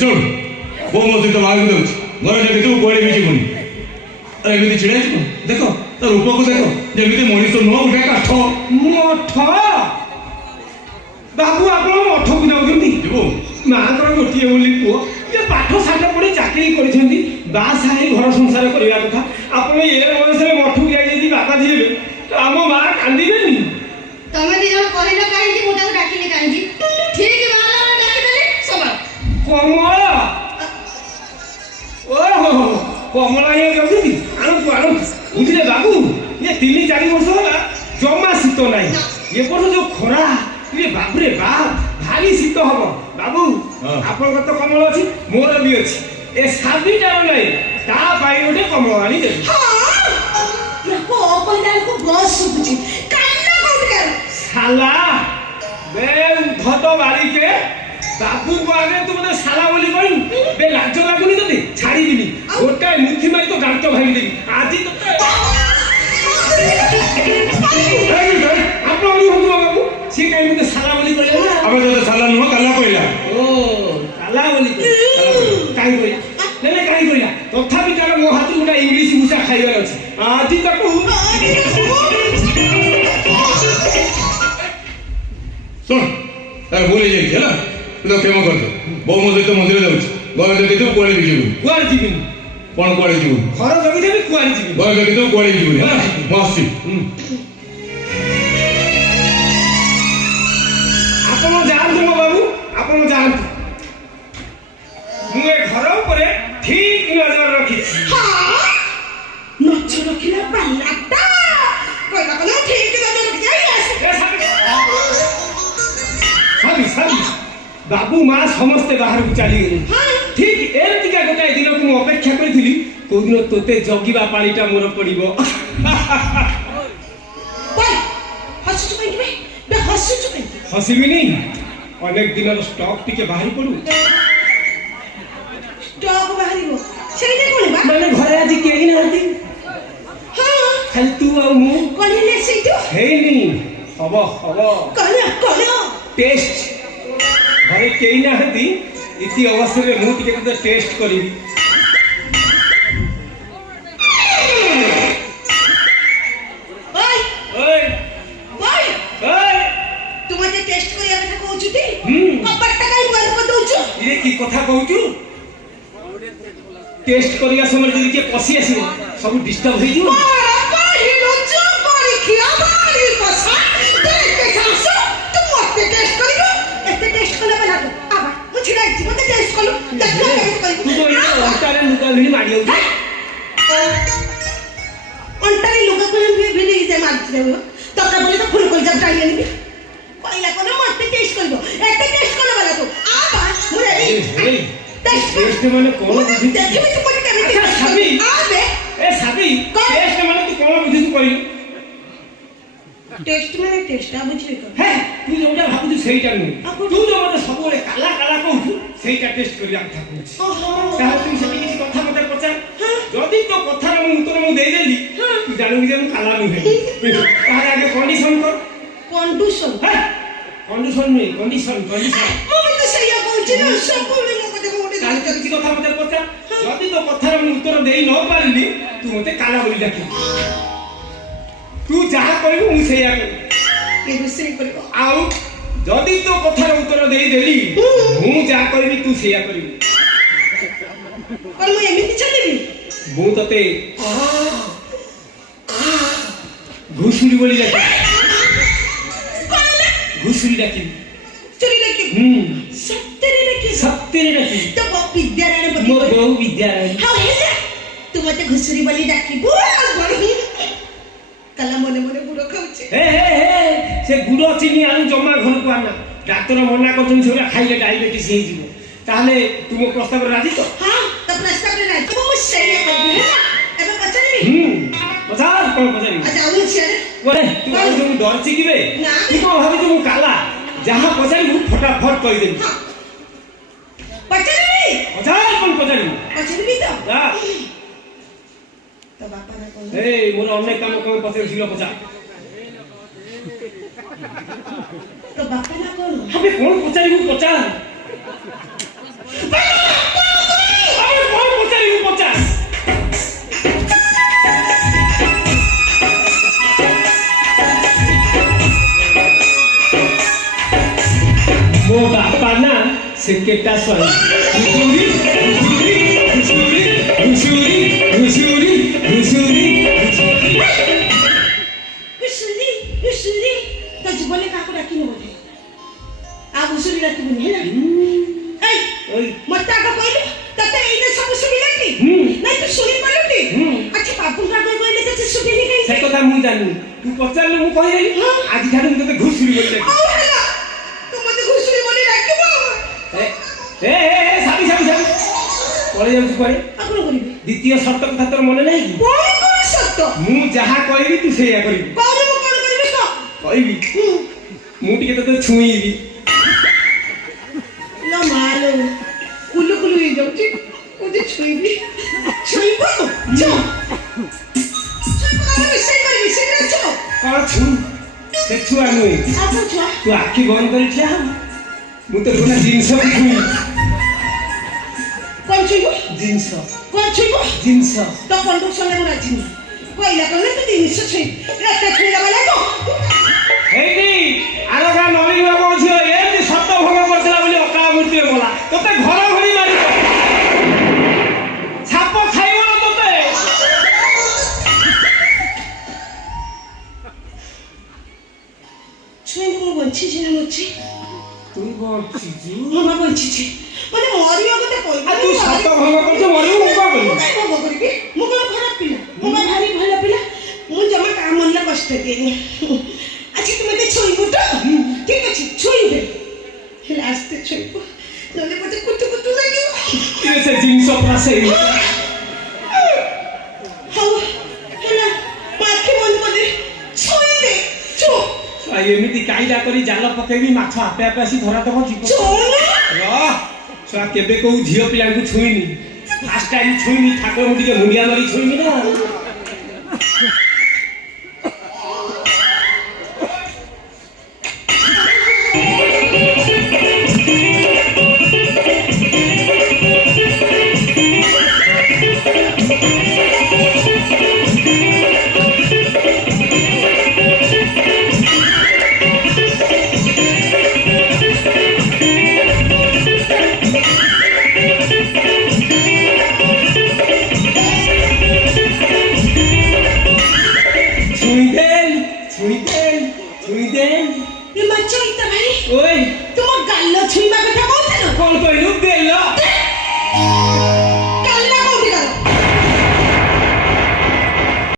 ଶୁଣ ବୋଉ ମୋ ସହିତ ବାହାରକୁ ଯାଉଛି ଘର ଯେମିତି କୁଆଡ଼େ ବି ଯିବୁନି। ଆରେ ଏମିତି ଛିଡ଼ା ହେଇଯିବ ଦେଖ ତା ରୂପକୁ ଦେଖ ଯେମିତି ମଣିଷ ନୁହଁ ଗୋଟେ କାଠ। ମଠ ବାବୁ ଆପଣ ମଠକୁ ଯାଉଛନ୍ତି? ଯିବୁ ମାଙ୍କର ଗୋଟିଏ ବୋଲି ପୁଅ ଯେ ପାଠ ସାଠ ପଢି ଚାକିରି କରିଛନ୍ତି ବାହା ହେଇ ଘର ସଂସାର କରିବା କଥା। ଆପଣ ଏ ବୟସରେ ମଠକୁ ଯାଇ ଯଦି ବାପା ଯିବେ ଆମ ମା କାନ୍ଦିବେନି? ତମେ ଦି ଜଣ କହିଲ କାହିଁକି ମୁଁ ତାକୁ ଡାକିଲି କାହିଁକି? ଠିକ ବାହାରିଲା ବେଳେ ଡାକିଦେଲି ସବାଳ। କମଳା ଓହୋ କମଳା ଇଏ ଯାଉଛନ୍ତି ଆଣନ୍ତୁ ଆଣନ୍ତୁ। ବୁଝିଲେ ବାବୁ ଇଏ 3-4 ବର୍ଷ ହେଲା ଜମା ଶୀତ ନାହିଁ। ଏ ବର୍ଷ ଯୋଉ ଖରା ଇଏ ବାବୁରେ ବାପ ଭାରି ଶୀତ ହବ। ବାବୁ ଆପଣଙ୍କର ତ କମଳ ଅଛି ମୋର ବି ଅଛି। ଏ 7ଟାର ନାହିଁ ତା ପାଇଁ ଗୋଟେ କମଳ ଆଣିଦେବି। শালা বে উদ্ধত বাড়িকে বাবু আগে তো মনে শালা বলি কইলু বে লাজ লাগুনি তোতে ছাড়ি দিবি গোটায় মুঠি মারি তো গাঁট ভাঙি দেবি আজি তো আপনার হবু বাবু সে কাই মতে শালা বলি কইলে না ଆମେ ତୋତେ ସାଲା ନୁହଁ କାଲା କହିଲା। ও শালা বলি কাই কইলা নেলে কাই কইলা তথাপি তার মো হাতু গোটা ইংলিশ ভাষা খাইবার আছে আজি তাকু ଶୁଣ ତାର ଭୁଲ ହେଇଯାଇଛି ହେଲା ତୁ ତ କ୍ଷମା କରିଦେ। ବୋଉ ମୋ ସହିତ ମନ୍ଦିର ଯାଉଛି ଘର ଜଗିଥିବୁ କୁଆଡ଼େ ବି ଯିବୁ। କୁଆଡ଼େ ଯିବିନି କ'ଣ କୁଆଡ଼େ ଯିବୁ? ଘର ଜଗିଦେବି କୁଆଡ଼େ ଯିବି ଘର ଜଗିଥିବୁ କୁଆଡ଼େ ବି ଯିବୁନି ହେଲା ମୁଁ ଆସୁଛି। ଆପଣ ଯାଆନ୍ତୁ ମୋ ବାବୁ ଆପଣ ଯାଆନ୍ତୁ। ମୁଁ ଏ ଘର ଉପରେ ଠିକ ନଜର ରଖିଛି। ନଜର ରଖିଲା ପାଲାଟା କହିଲା କହିଲା ଠିକ ନଜର ରଖିଛି। ସାବି ସାବି ବାବୁ ମା ସମସ୍ତେ ବାହାରକୁ ଚାଲିଗଲେ। ଠିକ ଏମିତିକା ଗୋଟାଏ ଦିନକୁ ମୁଁ ଅପେକ୍ଷା କରିଥିଲି କୋଉଦିନ ତୋତେ ଜଗିବା ପାଳିଟା ମୋର ପଡିବ। ହସୁଛୁ କାହିଁକି ବେ ହସୁଛୁ କାହିଁକି? ହସିବିନି ଅନେକ ଦିନର ଷ୍ଟକ୍ ଟିକେ ବାହାରି ପଡୁ। ଷ୍ଟକ୍ ବାହାରିବ ସେଇଟା କଣ ବା? ମାନେ ଘରେ ଆଜି କେହି ନାହାନ୍ତି ଖାଲି ତୁ ଆଉ ମୁଁ। କଣ ହେଲେ ସେଇଠୁ ହେଇନି ହବ ହବ କଣ କଣ ଟେଷ୍ଟ। ଘରେ କେହି ନାହାନ୍ତି ଇତି ଅବସ୍ଥାରେ ମୁଁ ଟିକେ ତତେ ଟେଷ୍ଟ କରିବି। ଓଏ ଓଏ ଓଏ ଓଏ ତୁ ମତେ ଟେଷ୍ଟ କରିବା କଥା କହୁଛୁ ଟି? ହୁଁ। କବାଟଟା କାଇଁ ବନ୍ଦ କରିଦଉଛୁ? ଇଏ କି କଥା କହୁଛୁ? ଟେଷ୍ଟ କରିବା ସମୟରେ ଯଦି କିଏ ପଶି ଆସିବ ସବୁ ଡିଷ୍ଟର୍ବ ହେଇଯିବ। ଅଣ୍ଟାରେ ଲୁଗା ଭିଡ଼ି ମାଡ଼ି ଯାଉଛି। ଅଣ୍ଟାରେ ଲୁଗା ଭିଡ଼ିକି ମାରିଦେବ ଦରକାର ପଡ଼ିଲେ ତ ଫୁଲ କରି ଜାଣି ଆଣିବି କହିଲା କଣ ମତେ ଟେଷ୍ଟ କରିବ ଏତେ ଟେଷ୍ଟ କଲେ ବାଲା ତୁ ମୁଁ ଟେଷ୍ଟ ମାନେ କଣ ବୁଝୁଛୁ? ଆଚ୍ଛା ସାବି ଏ ସାବି ଟେଷ୍ଟ ମାନେ ତୁ କଣ ବୁଝୁଛୁ କହିଲୁ? ଟେଷ୍ଟ ମାନେ ଟେଷ୍ଟ ବୁଝିଲି କଣ? ହେ ତୁ ଯୋଉଟା ଭାବୁଛୁ ସେଇଟା ନୁହେଁ। ତୁ ଯୋଉ ମତେ ସବୁବେଳେ କାଲା କାଲା କହୁଛୁ ସେଇଟା ଟେଷ୍ଟ କରିବା କଥା କହୁଛି। ତାହେଲେ ତୁ ସେଠି କିଛି କଥା ମତେ ପଚାର। ଯଦି ତୋ କଥାର ମୁଁ ଉତ୍ତର ମୁଁ ଦେଇଦେଲି ତୁ ଜାଣିବୁ ଯେ ମୁଁ କାଲା ନୁହେଁ। ତାହେଲେ ଆଗେ କଣ୍ଡିସନ କର। କଣ୍ଡିସନ କଣ୍ଡିସନ ନୁହେଁ କଣ୍ଡିସନ କଣ୍ଡିସନ। ମୁଁ ତ ସେଇଆ କହୁଛି ନା ସବୁବେଳେ ମୋ କଥା ଗୋଟେ ତାହେଲେ ତୁ କିଛି କଥା ମତେ ପଚାର। ଯଦି ତୋ କଥାର ମୁଁ ଉତ୍ତର ଦେଇ ନ ପାରିଲି ତୁ ମତେ କାଲା ବୋଲି ଡାକିବୁ। ତୁ ଯାହା କହିବୁ ମୁଁ ସେଇଆ କରିବି। ରୋଷେଇ କରିବ ଆଉ ଯଦି ତୋ କଥାର ଉତ୍ତର ଦେଇଦେଲି ମୁଁ ଯାହା କରିବି ତୁ ସେଇଆ କରିବୁ। କଣ ମୁଁ ଏମିତି ଚାଲିବି? ମୁଁ ତତେ ଘୁଷୁରି ବୋଲି ଡାକିବି। ଘୁଷୁରି ଡାକିବି। ଚୋରି ଡାକିବି? ସତରେ ଡାକିବି? ସତରେ ଡାକିବି। ତ ବିଦ୍ୟାରାଣୀ ମୋ ବୋଉ ବିଦ୍ୟାରାଣୀ। ହଉ ହେଲା ତୁ ମତେ ଘୁଷୁରି ବୋଲି ଡାକିବୁ। କାଲା ମନେ ମନେ ଗୁଡ଼ ଖାଉଛି। ସେ ଗୁଡ଼ ଚିନି ଆଳୁ ଜମା ଘରକୁ ଆନା। ଡାକ୍ତର ମନା କରୁଛନ୍ତି ସେଗୁଡ଼ା ଖାଇଲେ ଡାଇବେଟିସ୍ ହେଇଯିବ। ତାହେଲେ ତୁ ମୋ ପ୍ରସ୍ତାବରେ ରାଜି ତ? ହଁ ତ ପ୍ରସ୍ତାବରେ ରାଜି। ମୁଁ ସେଇଆ କରିବି ହେଲା। ଏବେ ପଚାରିବି? ପଚାର କଣ ପଚାରିବି? ଯାଉନି ସିଆଡ଼େ। ତୁ ଭାବୁଛୁ ମୁଁ ଡରଛି କିବେ? ନା। ତୁ କଣ ଭାବୁଛୁ ମୁଁ କାଲା? ଯାହା ପଚାରିବୁ ଫଟାଫଟ କହିଦେବି। ପଚାରିବି? ପଚାର କଣ ପଚାରିବୁ? ପଚାରିବି ତ? ଯା। ତ ବାପା ନା କଣ? ମୋର ଅନେକ କାମ କଣ ପଚାରୁছিল ପଚାର। ତ ବାପା ନା କଣ? ଆବେ କଣ ପଚାରିବୁ ପଚାର। আমি কই পচারিবি পচার ମୋ ବାପା ନା ସେ କେଟା ସ୍ୱାଇଁ ଘୁଷୁରି ଘୁଷୁରି ଘୁଷୁରି ଘୁଷୁରି ଘୁଷୁରି ଘୁଷୁରି ঘুষুরি ঘুষুরি তো জীবনে কাকু ডাকি নেব আ ঘুষুরি ডাকিবনি হেলা এই ওই মতে আগে কইলি ততে এইটা সব শুনিলা কি নাই তুই শুনি পারলু কি আচ্ছা বাপু কাকু কইলে তো তুই শুনিনি কাই ସେ କଥା ମୁଁ ଜାଣିନି ତୁ ପଚାରିଲେ ମୁଁ କହିଦେଲି ଆଜି ଠାରୁ ମୁଁ ତତେ ଘୁଷୁରି ବୋଲି ଡାକିବି। ও হেলা তুই মতে ঘুষুরি বলে ডাকিব ଏ ସାବି ସାବି ସାବି ପଳେଇ ଯାଉଛି କୁଆଡ଼େ আপন করিবি ଦ୍ୱିତୀୟ ସର୍ତ୍ତ କଥା ତୋର ମନେ ନାହିଁ କି কোন কোন সত্য ମୁଁ যাହା କହିବି ତୁ ସେଇଆ କରିବୁ কোন কোন করিবি তো କହିବି ମୁଁ ଟିକେ ତତେ ଛୁଇଁବି লো মালো কুলু কুলু হয়ে যাচ্ছে ওতে ছুঁইবি ছুঁইব চো ছুঁইব আমি সেই করবি সেটা চো କ'ଣ ଛୁ ସେ ଛୁଆ ନୁହେଁ আপন চো ତୁ ଆଖି ବନ୍ଦ କରି ଠିଆ ହବୁ ମୁଁ ତ ଗୋଟେ ଜିନିଷକୁ ଛୁଇଁବି কোন ছুঁইব ଜିନିଷ কোন ছুঁইব ଜିନିଷ তো কোন তো সঙ্গে মনে আছে কইলা কোন তো জিনিস ছুঁই একটা ছুঁইলা বলে তো এইটি আরো গাঁ নবীন বাবু ঝিଅ ଏମିତି ସତ ଭଙ୍ଗ କରିଥିଲା ବୋଲି ଅକାଳ ମୃତ୍ୟୁରେ ଗଲା ତତେ ଘର ଘଡ଼ି ମାରିବ ଛାପ ଖାଇବ ନା ତତେ ছুঁই মু বঞ্চিছি না মরছি তুই বঞ্চিଛୁ মামা বঞ্চিছি মানে মরিও কথা কই ଆଉ ତୁ ସତ ଭଙ୍ଗ କରୁଛୁ ମରିବୁ ମୁଁ କ'ଣ କରିବି কাই ভোগ করিবি মু কোন খারাপ পিলা মু ভারি ভালো পিলা মু জমা কাম মনলে কষ্ট দিইনি আচ্ছা তুমি তো ছুঁইব তো ঠিক আছে ছুঁইবে হেলে আস্তে ছুঁইব নলে পথে কুটু কুটু লাগিব ଟିକେ ସେ ଜିନିଷ ପୁରା ସେଇ হও হেলা মাখি বন্ধ করে ছুঁইবে চু ଆଉ ଏମିତି କାଇଦା କରି ଜାଲ ପକେଇବି ମାଛ ଆପେ ଆପେ ଆସି ଧରା ଦେବ ଯିବ চু ଛୁଆ କେବେ କୋଉ ଝିଅ ପିଲାଙ୍କୁ ଛୁଇଁନି ଫାଷ୍ଟ ଟାଇମ୍ ଛୁଇଁନି ଠାକୁରଙ୍କୁ ଟିକେ ମୁଣ୍ଡିଆ ମାରି ଛୁଇଁବି ନା